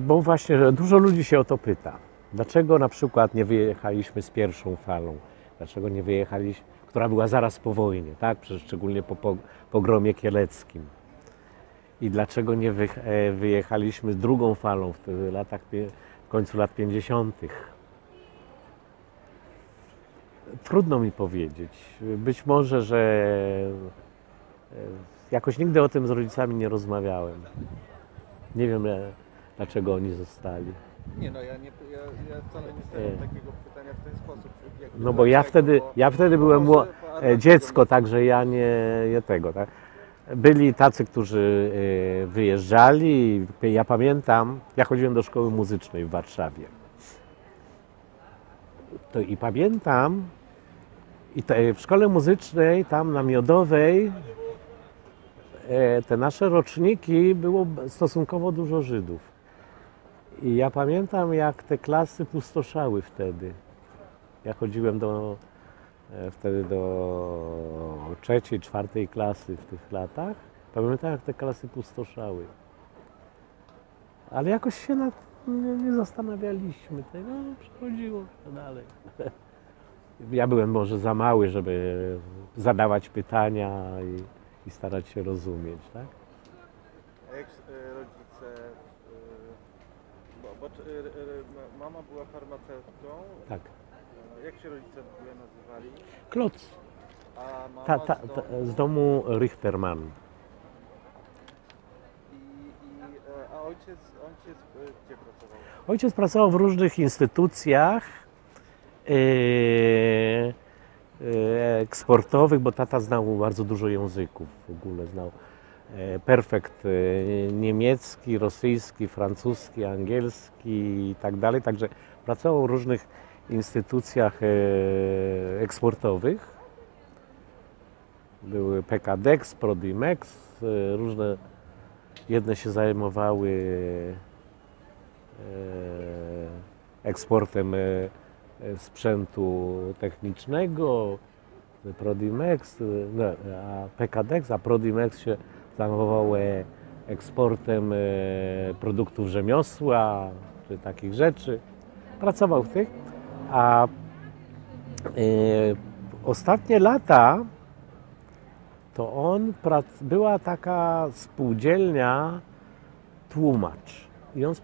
bo właśnie dużo ludzi się o to pyta. Dlaczego na przykład nie wyjechaliśmy z pierwszą falą? Dlaczego nie wyjechaliśmy, która była zaraz po wojnie, tak? Przecież szczególnie pogromie kieleckim. I dlaczego nie wyjechaliśmy drugą falą w końcu lat 50. Trudno mi powiedzieć. Być może, że jakoś nigdy o tym z rodzicami nie rozmawiałem. Nie wiem, dlaczego oni zostali. Nie no, ja wcale nie stawiam takiego pytania w ten sposób. No bo ja wtedy byłem dziecko, także ja nie tego. Tak? Byli tacy, którzy wyjeżdżali. Ja pamiętam, ja chodziłem do szkoły muzycznej w Warszawie. I pamiętam, w szkole muzycznej, tam na Miodowej, te nasze roczniki, było stosunkowo dużo Żydów. I ja pamiętam, jak te klasy pustoszały wtedy. Ja chodziłem wtedy do 3., 4. klasy w tych latach. Pamiętam, jak te klasy pustoszały. Ale jakoś się nie zastanawialiśmy tego, przechodziło dalej. Ja byłem może za mały, żeby zadawać pytania i starać się rozumieć, tak? A jak rodzice, mama była farmaceutką, Tak. jak się rodzice w ogóle nazywali? Kloc. A mama Z domu Richterman. A ojciec gdzie pracował? Ojciec pracował w różnych instytucjach eksportowych, bo tata znał bardzo dużo języków. W ogóle znał perfekt niemiecki, rosyjski, francuski, angielski i tak dalej. Także pracował w różnych instytucjach eksportowych. Były PKDex, Prodimex, różne. Jedne się zajmowały eksportem sprzętu technicznego, Prodimex, a PKDex, a Prodimex się zajmował eksportem produktów rzemiosła, czy takich rzeczy. Pracował w tych, a ostatnie lata to była taka spółdzielnia Tłumacz. I on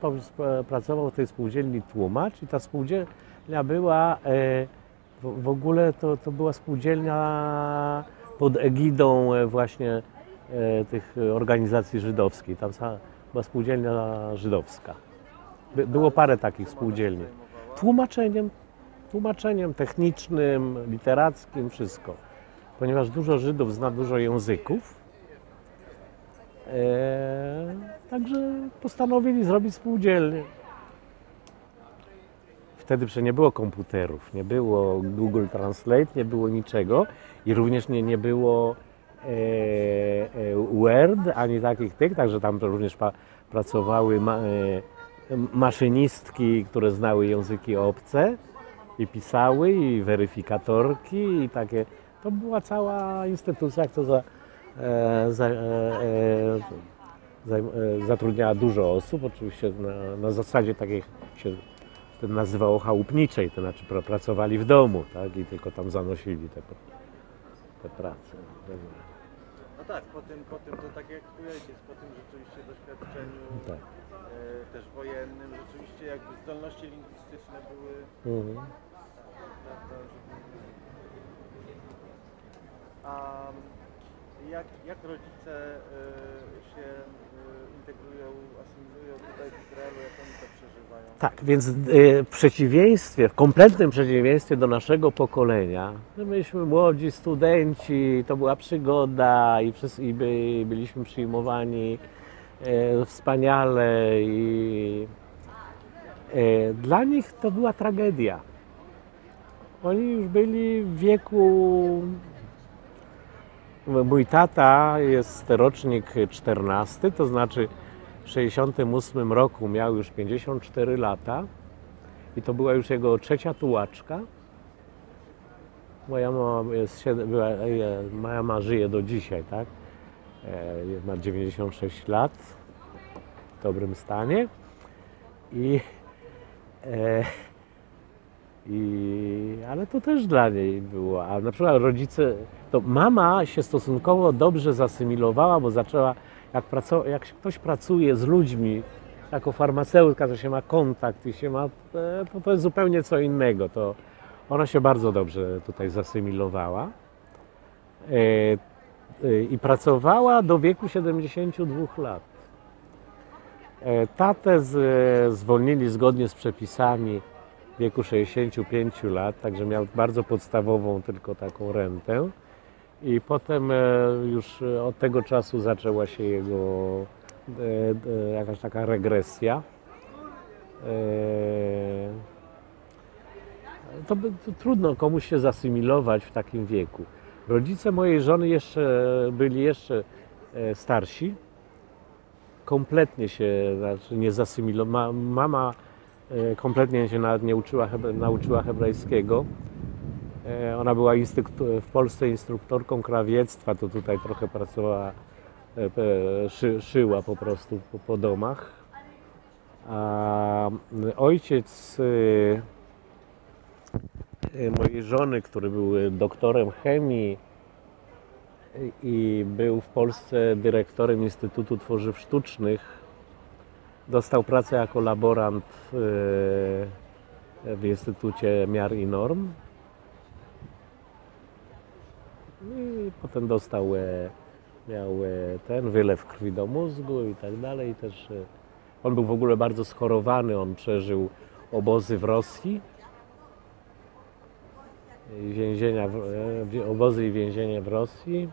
pracował w tej spółdzielni Tłumacz i ta spółdzielnia była, w ogóle to była spółdzielnia pod egidą właśnie tych organizacji żydowskich. Tam była spółdzielnia żydowska. Było parę takich spółdzielni. Tłumaczeniem technicznym, literackim, wszystko. Ponieważ dużo Żydów zna dużo języków, także postanowili zrobić spółdzielnię. Wtedy przecież nie było komputerów, nie było Google Translate, nie było niczego i również nie było Word ani takich także tam również pracowały maszynistki, które znały języki obce i pisały, i weryfikatorki i takie. To była cała instytucja, która zatrudniała dużo osób, oczywiście na zasadzie takiej się wtedy nazywało chałupniczej, to znaczy pracowali w domu, tak, i tylko tam zanosili te prace. No tak, po tym to tak jak twój ojciec, po tym rzeczywiście doświadczeniu Tak. też wojennym, rzeczywiście jakby zdolności lingwistyczne były, prawda, a jak rodzice się integrują, asymilują tutaj w Izraelu, jak oni to przeżywają? Tak, więc w kompletnym przeciwieństwie do naszego pokolenia, my byliśmy młodzi studenci, to była przygoda i byliśmy przyjmowani wspaniale i dla nich to była tragedia. Oni już byli w wieku. Mój tata jest rocznik 14, to znaczy w 1968 roku miał już 54 lata i to była już jego trzecia tułaczka. Moja mama żyje do dzisiaj, tak? Ma 96 lat, w dobrym stanie ale ale to też dla niej było. A na przykład rodzice, to mama się stosunkowo dobrze zasymilowała, bo zaczęła, jak ktoś pracuje z ludźmi, jako farmaceutka, to się ma kontakt i się ma, to jest zupełnie co innego. To ona się bardzo dobrze tutaj zasymilowała i pracowała do wieku 72 lat. Tatę zwolnili zgodnie z przepisami w wieku 65 lat, także miał bardzo podstawową tylko taką rentę. I potem już od tego czasu zaczęła się jego jakaś taka regresja. To trudno komuś się zasymilować w takim wieku. Rodzice mojej żony byli jeszcze starsi. Kompletnie się nie zasymilowała. Mama kompletnie się nawet nie nauczyła hebrajskiego. Ona była w Polsce instruktorką krawiectwa, to tutaj trochę pracowała, szyła po prostu po domach. A ojciec mojej żony, który był doktorem chemii i był w Polsce dyrektorem Instytutu Tworzyw Sztucznych, dostał pracę jako laborant w Instytucie Miar i Norm. I potem miał ten wylew krwi do mózgu i tak dalej. Też on był w ogóle bardzo schorowany, on przeżył obozy w Rosji, obozy i więzienia w Rosji.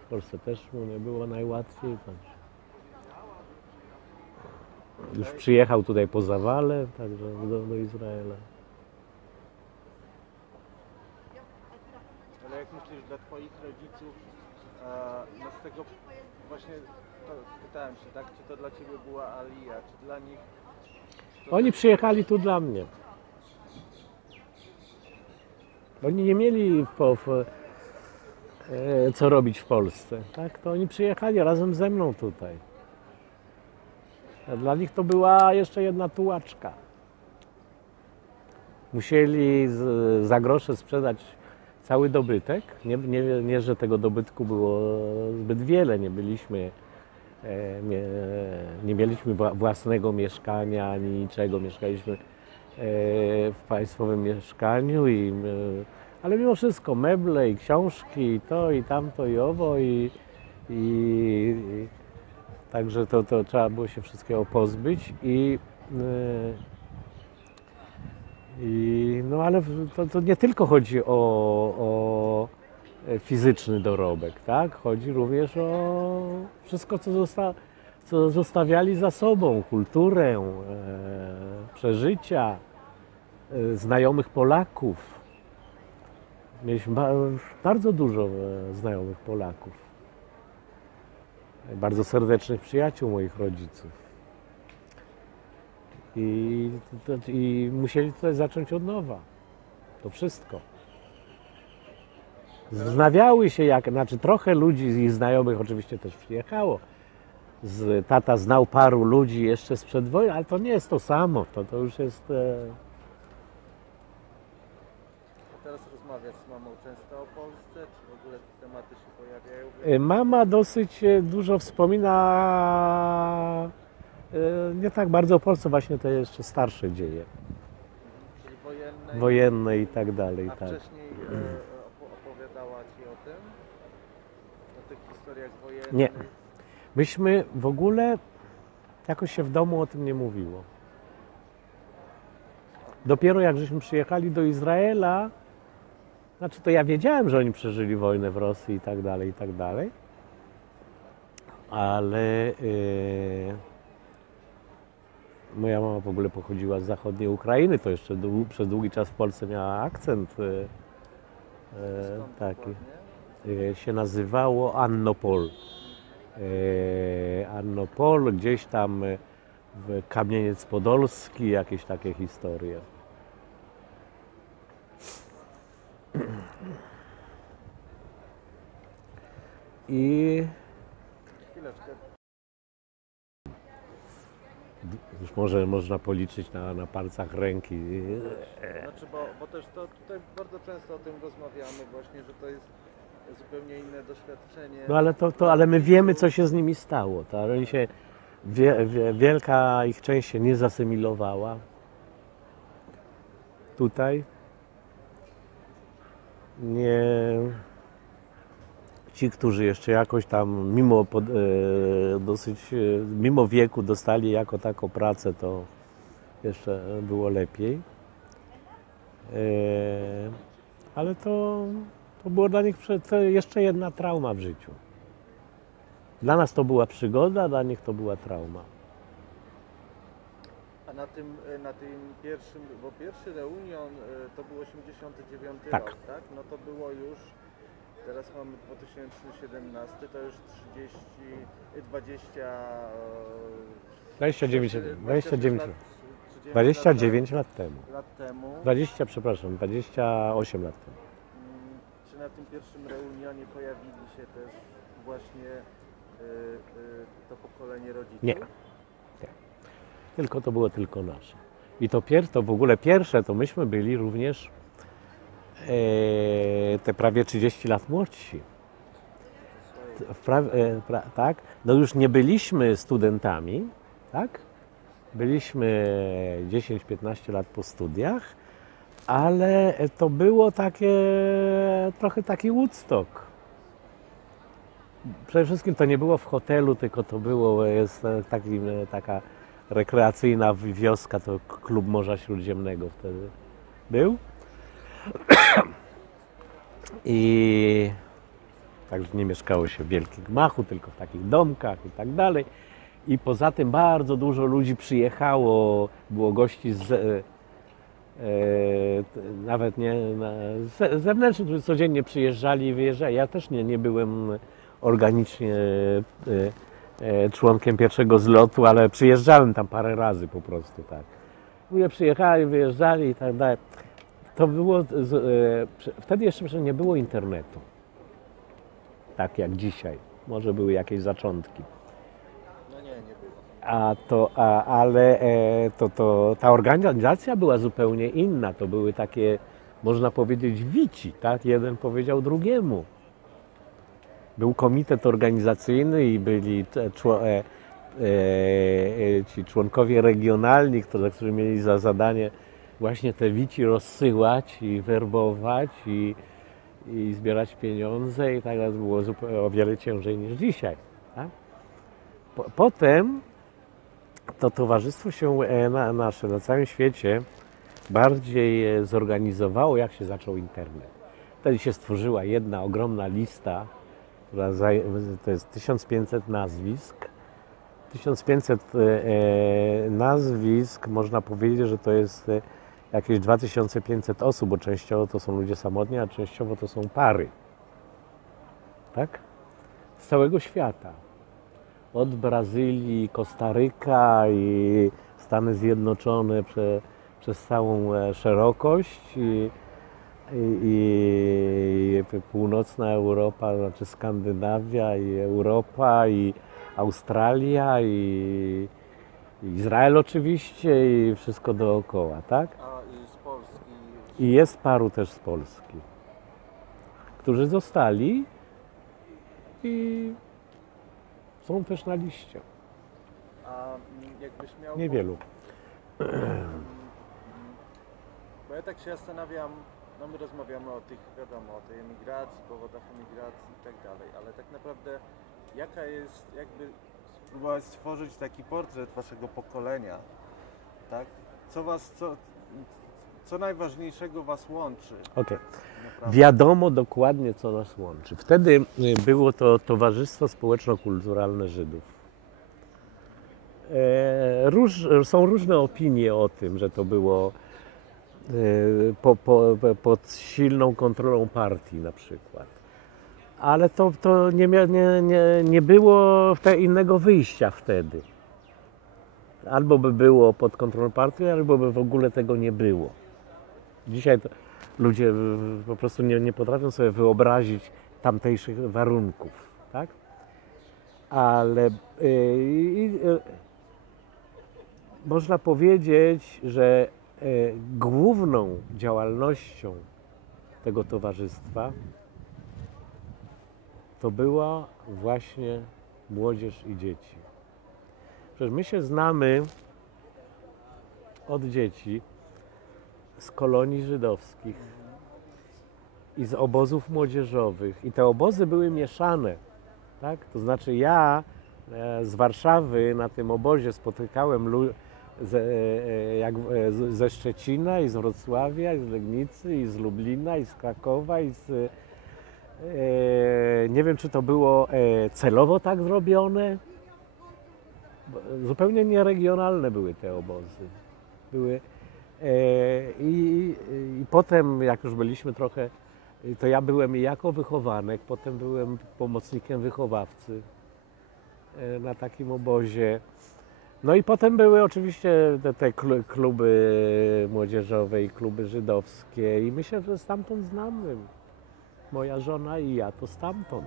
W Polsce też mu nie było najłatwiej. Już przyjechał tutaj po zawale, także do Izraela. Ale jak myślisz, dla Twoich rodziców, no z tego właśnie to pytałem się, tak, czy to dla Ciebie była alija, czy dla nich... Oni przyjechali tu dla mnie. Oni nie mieli co robić w Polsce, tak? To oni przyjechali razem ze mną tutaj. A dla nich to była jeszcze jedna tułaczka. Musieli za grosze sprzedać cały dobytek. Nie, że tego dobytku było zbyt wiele, nie mieliśmy własnego mieszkania ani niczego. Mieszkaliśmy w państwowym mieszkaniu, ale mimo wszystko meble i książki i to i tamto i owo także to trzeba było się wszystkiego pozbyć no ale to nie tylko chodzi o fizyczny dorobek, tak? Chodzi również o wszystko, co zostawiali za sobą, kulturę, przeżycia, znajomych Polaków. Mieliśmy bardzo dużo znajomych Polaków, bardzo serdecznych przyjaciół moich rodziców. I musieli tutaj zacząć od nowa. To wszystko. Wznawiały się, trochę ludzi z ich znajomych oczywiście też przyjechało. Tata znał paru ludzi jeszcze sprzed wojny, ale to nie jest to samo. To już jest... Teraz rozmawiasz z mamą często o Polsce, czy w ogóle te tematy się pojawiają? Mama dosyć dużo wspomina, nie tak bardzo o Polsce, właśnie te jeszcze starsze dzieje. Czyli wojenne? Wojenne i tak dalej. A tak. wcześniej opowiadała Ci o tym? O tych historiach wojennych? Nie. Myśmy w ogóle jakoś się w domu o tym nie mówiło. Dopiero jak żeśmy przyjechali do Izraela, to ja wiedziałem, że oni przeżyli wojnę w Rosji i tak dalej, ale moja mama w ogóle pochodziła z zachodniej Ukrainy, to jeszcze przez długi czas w Polsce miała akcent taki. Się nazywało Annopol. Annopol, gdzieś tam w Kamieniec Podolski, jakieś takie historie. I Chwileczkę. już może można policzyć na palcach ręki. Znaczy, bo też to tutaj bardzo często o tym rozmawiamy właśnie, że to jest zupełnie inne doświadczenie. No ale my wiemy, co się z nimi stało. To oni się, wielka ich część się nie zasymilowała tutaj. Nie, ci, którzy jeszcze jakoś tam mimo wieku dostali jako taką pracę, to jeszcze było lepiej. Ale to było dla nich jeszcze jedna trauma w życiu. Dla nas to była przygoda, dla nich to była trauma. A na tym pierwszym, bo pierwszy reunion to był 89 Tak. rok, tak? No to było już, teraz mamy 2017, to już 29 lat temu. 28 lat temu. Czy na tym pierwszym reunionie pojawili się też właśnie to pokolenie rodziców? Nie. Tylko to było tylko nasze. I to w ogóle pierwsze, to myśmy byli również te prawie 30 lat młodsi. Tak? No już nie byliśmy studentami, tak? Byliśmy 10-15 lat po studiach, ale to było trochę taki Woodstock. Przede wszystkim to nie było w hotelu, tylko to było taka rekreacyjna wioska, to klub Morza Śródziemnego wtedy był. I także nie mieszkało się w wielkim gmachu, tylko w takich domkach i tak dalej. I poza tym bardzo dużo ludzi przyjechało, było gości nawet nie zewnętrznych, którzy codziennie przyjeżdżali i wyjeżdżali. Ja też nie byłem organicznie członkiem pierwszego zlotu, ale przyjeżdżałem tam parę razy po prostu, tak. Ludzie przyjechali, wyjeżdżali i tak dalej. To było, wtedy jeszcze nie było internetu, tak jak dzisiaj. Może były jakieś zaczątki. No nie było. Ale ta organizacja była zupełnie inna. To były takie, można powiedzieć, wici, tak? Jeden powiedział drugiemu. Był komitet organizacyjny i byli ci członkowie regionalni, którzy mieli za zadanie właśnie te wici rozsyłać i werbować i zbierać pieniądze i tak dalej. Było o wiele ciężej niż dzisiaj. Tak? Potem to towarzystwo się nasze na całym świecie bardziej zorganizowało, jak się zaczął internet. Wtedy się stworzyła jedna ogromna lista, to jest 1500 nazwisk. 1500 nazwisk, można powiedzieć, że to jest jakieś 2500 osób, bo częściowo to są ludzie samotni, a częściowo to są pary. Tak? Z całego świata. Od Brazylii, Kostaryka i Stany Zjednoczone przez całą szerokość i północna Europa, znaczy Skandynawia i Europa i Australia i Izrael oczywiście i wszystko dookoła, tak? A i z Polski? I jest paru też z Polski, którzy zostali i są też na liście. A jakbyś miał... Niewielu. Bo ja tak się zastanawiam, no my rozmawiamy o tych, wiadomo, o tej emigracji, powodach emigracji i tak dalej, ale tak naprawdę jaka jest, jakby spróbować stworzyć taki portret waszego pokolenia, tak? Co najważniejszego was łączy? Okej. Naprawdę? Wiadomo dokładnie, co nas łączy. Wtedy było to Towarzystwo Społeczno-Kulturalne Żydów. Są różne opinie o tym, że to było pod silną kontrolą partii na przykład. Ale to nie było innego wyjścia wtedy. Albo by było pod kontrolą partii, albo by w ogóle tego nie było. Dzisiaj ludzie po prostu nie potrafią sobie wyobrazić tamtejszych warunków, tak? Ale można powiedzieć, że główną działalnością tego towarzystwa to była właśnie młodzież i dzieci. Przecież my się znamy od dzieci z kolonii żydowskich i z obozów młodzieżowych. I te obozy były mieszane, tak? To znaczy ja z Warszawy na tym obozie spotykałem ze Szczecina, i z Wrocławia, i z Legnicy, i z Lublina, i z Krakowa, i z... nie wiem, czy to było celowo tak zrobione. Zupełnie nieregionalne były te obozy. Były, i potem, jak już byliśmy trochę, to ja byłem jako wychowanek, potem byłem pomocnikiem wychowawcy na takim obozie. No i potem były oczywiście te kluby młodzieżowe i kluby żydowskie i my się stamtąd znamy. Moja żona i ja to stamtąd.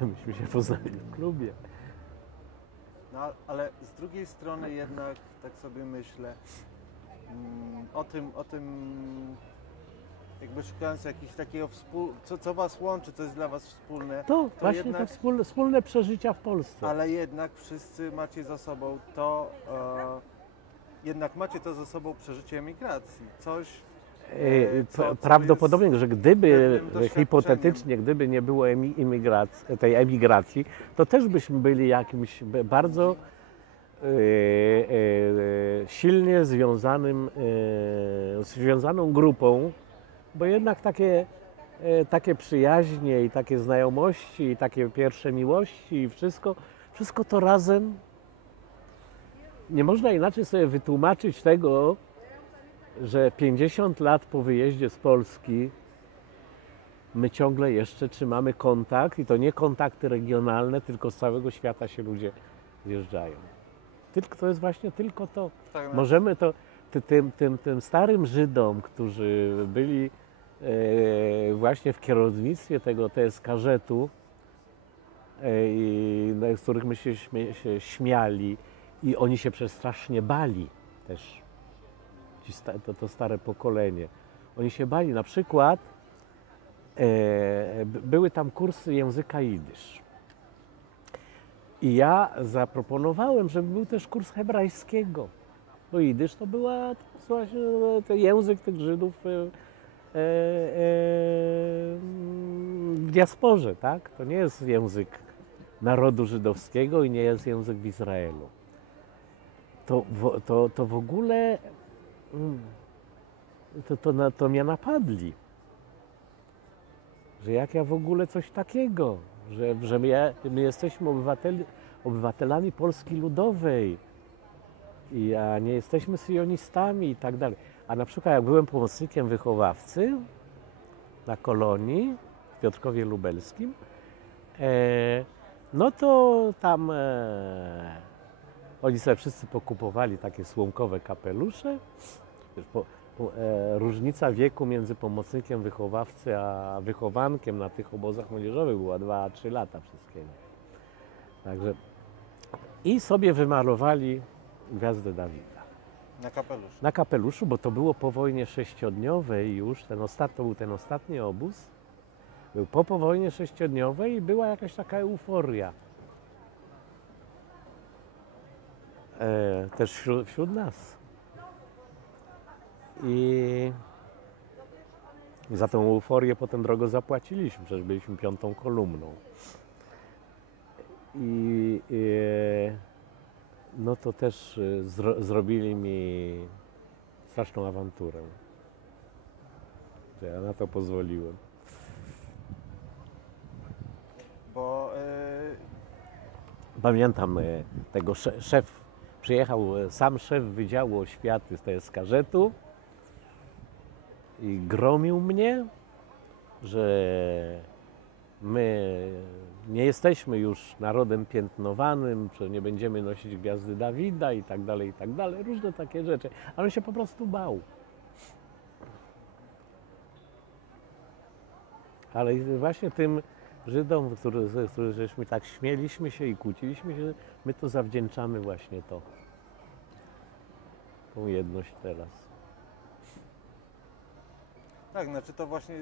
Myśmy się poznali w klubie. No, ale z drugiej strony jednak, tak sobie myślę, o tym jakby szukając jakiegoś takiego co was łączy, co jest dla was wspólne. To właśnie jednak, te wspólne przeżycia w Polsce. ale jednak wszyscy macie za sobą to, jednak macie to za sobą przeżycie emigracji. Coś, Prawdopodobnie, że gdyby pewnym hipotetycznie, gdyby nie było tej emigracji, to też byśmy byli jakimś bardzo silnie związaną grupą, bo jednak takie przyjaźnie i takie znajomości i takie pierwsze miłości i wszystko to razem, nie można inaczej sobie wytłumaczyć tego, że 50 lat po wyjeździe z Polski my ciągle jeszcze trzymamy kontakt i to nie kontakty regionalne, tylko z całego świata się ludzie zjeżdżają. To jest właśnie tylko to. Tak, Możemy to tym starym Żydom, którzy byli właśnie w kierownictwie tego TSKŻ-u, z których my się śmiali i oni się przestrasznie bali też. To stare pokolenie. Oni się bali. Na przykład były tam kursy języka jidysz. I ja zaproponowałem, żeby był też kurs hebrajskiego. Bo jidysz to to język tych Żydów w diasporze, tak? To nie jest język narodu żydowskiego i nie jest język w Izraelu. To w ogóle to mnie napadli, że jak ja w ogóle coś takiego, że my jesteśmy obywatelami Polski Ludowej, a nie jesteśmy sionistami i tak dalej. A na przykład jak byłem pomocnikiem wychowawcy na kolonii w Piotrkowie Lubelskim, no to tam oni sobie wszyscy pokupowali takie słomkowe kapelusze. Różnica wieku między pomocnikiem wychowawcy a wychowankiem na tych obozach młodzieżowych była 2-3 lata wszystkiego. Także i sobie wymalowali gwiazdę Dawida. Na kapeluszu. Na kapeluszu, bo to było po wojnie 6-dniowej już, to był ten ostatni obóz. Był po wojnie 6-dniowej i była jakaś taka euforia. Też wśród nas. I za tę euforię potem drogo zapłaciliśmy, przecież byliśmy 5. kolumną. No to też zrobili mi straszną awanturę, że ja na to pozwoliłem. Bo Pamiętam tego przyjechał sam szef Wydziału Oświaty z TSKŻ-u i gromił mnie, że my nie jesteśmy już narodem piętnowanym, że nie będziemy nosić gwiazdy Dawida i tak dalej, różne takie rzeczy. Ale on się po prostu bał. Ale właśnie tym Żydom, którzy żeśmy tak śmieliśmy się i kłóciliśmy się, my to zawdzięczamy właśnie to. tą jedność teraz. Tak, znaczy to właśnie,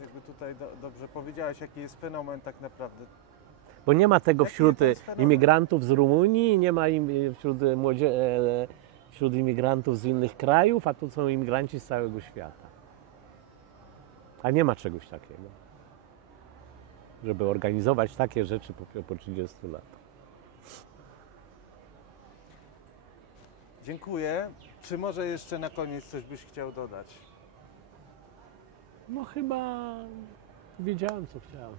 jakby tutaj dobrze powiedziałeś, jaki jest fenomen tak naprawdę. Bo nie ma tego Jaki wśród to jest fenomen? imigrantów z Rumunii, nie ma wśród imigrantów z innych krajów, a tu są imigranci z całego świata. A nie ma czegoś takiego, żeby organizować takie rzeczy po 30 latach. Dziękuję. Czy może jeszcze na koniec coś byś chciał dodać? No chyba wiedziałem, co chciałem.